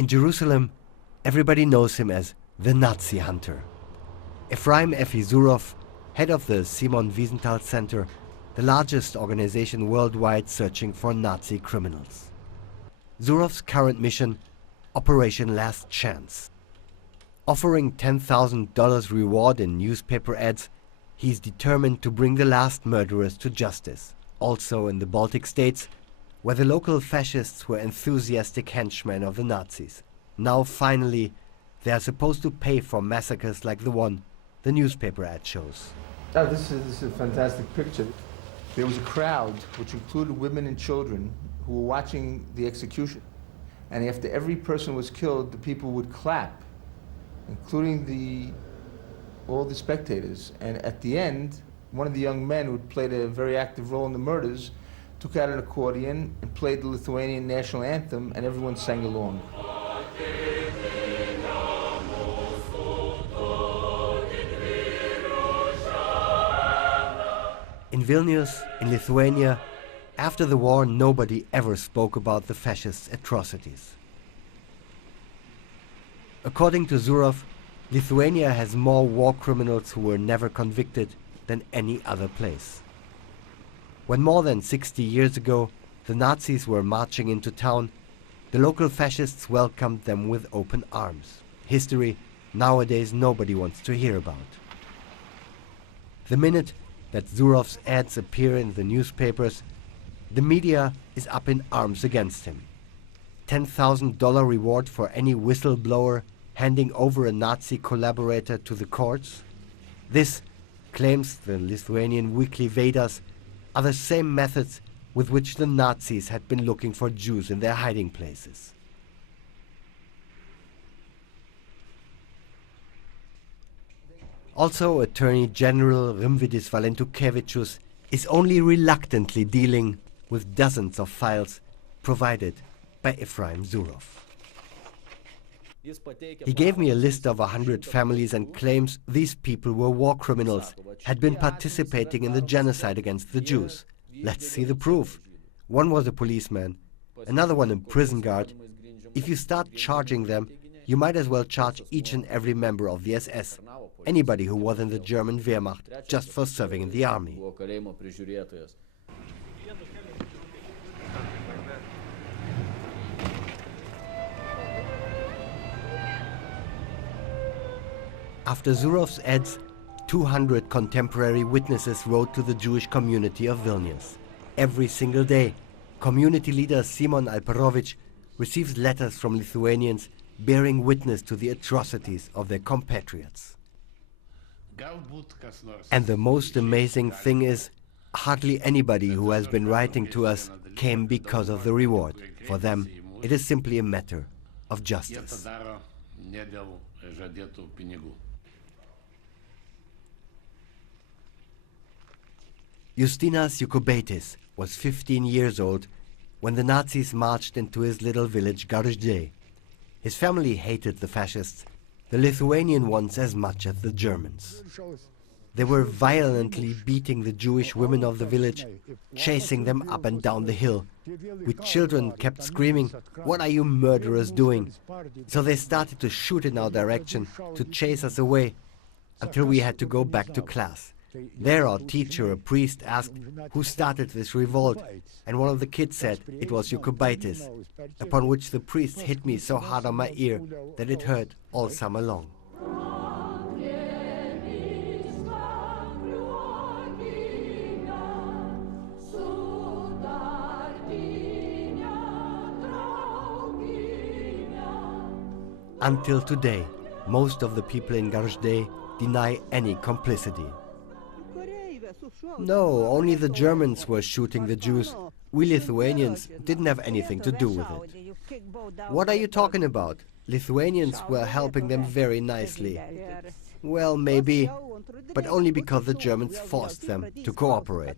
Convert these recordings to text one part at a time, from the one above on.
In Jerusalem, everybody knows him as the Nazi hunter. Ephraim Effi Zurov, head of the Simon Wiesenthal Center, the largest organization worldwide searching for Nazi criminals. Zurov's current mission, Operation Last Chance. Offering $10,000 reward in newspaper ads, he's determined to bring the last murderers to justice. Also in the Baltic states, where the local fascists were enthusiastic henchmen of the Nazis. Now finally, they are supposed to pay for massacres like the one the newspaper ad shows. Oh, this is a fantastic picture. There was a crowd, which included women and children, who were watching the execution. And after every person was killed, the people would clap, including all the spectators. And at the end, one of the young men who had played a very active role in the murders took out an accordion and played the Lithuanian national anthem, and everyone sang along. In Vilnius, in Lithuania, after the war, nobody ever spoke about the fascists' atrocities. According to Zurov, Lithuania has more war criminals who were never convicted than any other place. When more than 60 years ago the Nazis were marching into town, the local fascists welcomed them with open arms. History nowadays nobody wants to hear about. The minute that Zurov's ads appear in the newspapers, the media is up in arms against him. $10,000 reward for any whistleblower handing over a Nazi collaborator to the courts? This, claims the Lithuanian weekly Vedas, are the same methods with which the Nazis had been looking for Jews in their hiding places. Also, Attorney General Rimvidis Valentukevicius is only reluctantly dealing with dozens of files provided by Ephraim Zurov. He gave me a list of 100 families and claims these people were war criminals, had been participating in the genocide against the Jews. Let's see the proof. One was a policeman, another one a prison guard. If you start charging them, you might as well charge each and every member of the SS, anybody who was in the German Wehrmacht, just for serving in the army. After Zurov's ads, 200 contemporary witnesses wrote to the Jewish community of Vilnius. Every single day, community leader Simon Alperovich receives letters from Lithuanians bearing witness to the atrocities of their compatriots. And the most amazing thing is, hardly anybody who has been writing to us came because of the reward. For them, it is simply a matter of justice. Justinas Jokubaitis was 15 years old when the Nazis marched into his little village Garzdei. His family hated the fascists, the Lithuanian ones as much as the Germans. They were violently beating the Jewish women of the village, chasing them up and down the hill. We children kept screaming, "What are you murderers doing?" So they started to shoot in our direction, to chase us away, until we had to go back to class. There our teacher, a priest, asked who started this revolt, and one of the kids said it was Jokubaitis, upon which the priest hit me so hard on my ear that it hurt all summer long. Until today, most of the people in Garzdei deny any complicity. No, only the Germans were shooting the Jews. We Lithuanians didn't have anything to do with it. What are you talking about? Lithuanians were helping them very nicely. Well, maybe, but only because the Germans forced them to cooperate.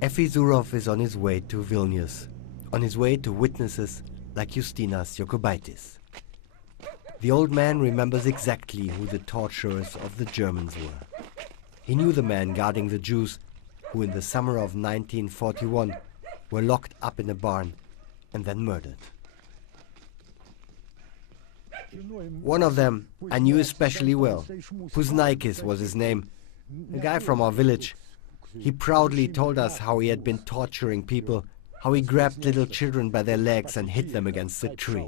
Effi Zurov is on his way to Vilnius, on his way to witnesses like Justinas Jokubaitis. The old man remembers exactly who the torturers of the Germans were. He knew the man guarding the Jews, who in the summer of 1941 were locked up in a barn and then murdered. One of them I knew especially well. Puznaikis was his name, a guy from our village. He proudly told us how he had been torturing people, how he grabbed little children by their legs and hit them against a tree.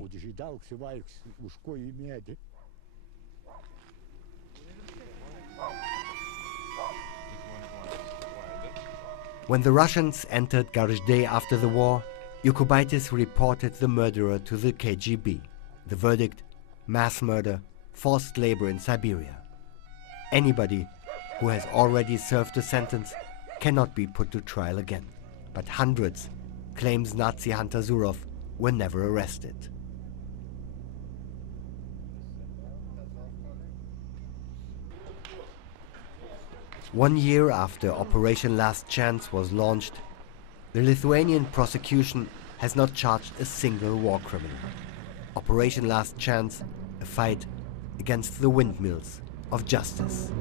When the Russians entered Garizhde after the war, Jokubaitis reported the murderer to the KGB. The verdict: mass murder, forced labor in Siberia. Anybody who has already served a sentence cannot be put to trial again. But hundreds, claims Nazi Hunter Zurov, were never arrested. One year after Operation Last Chance was launched, the Lithuanian prosecution has not charged a single war criminal. Operation Last Chance, a fight against the windmills of justice.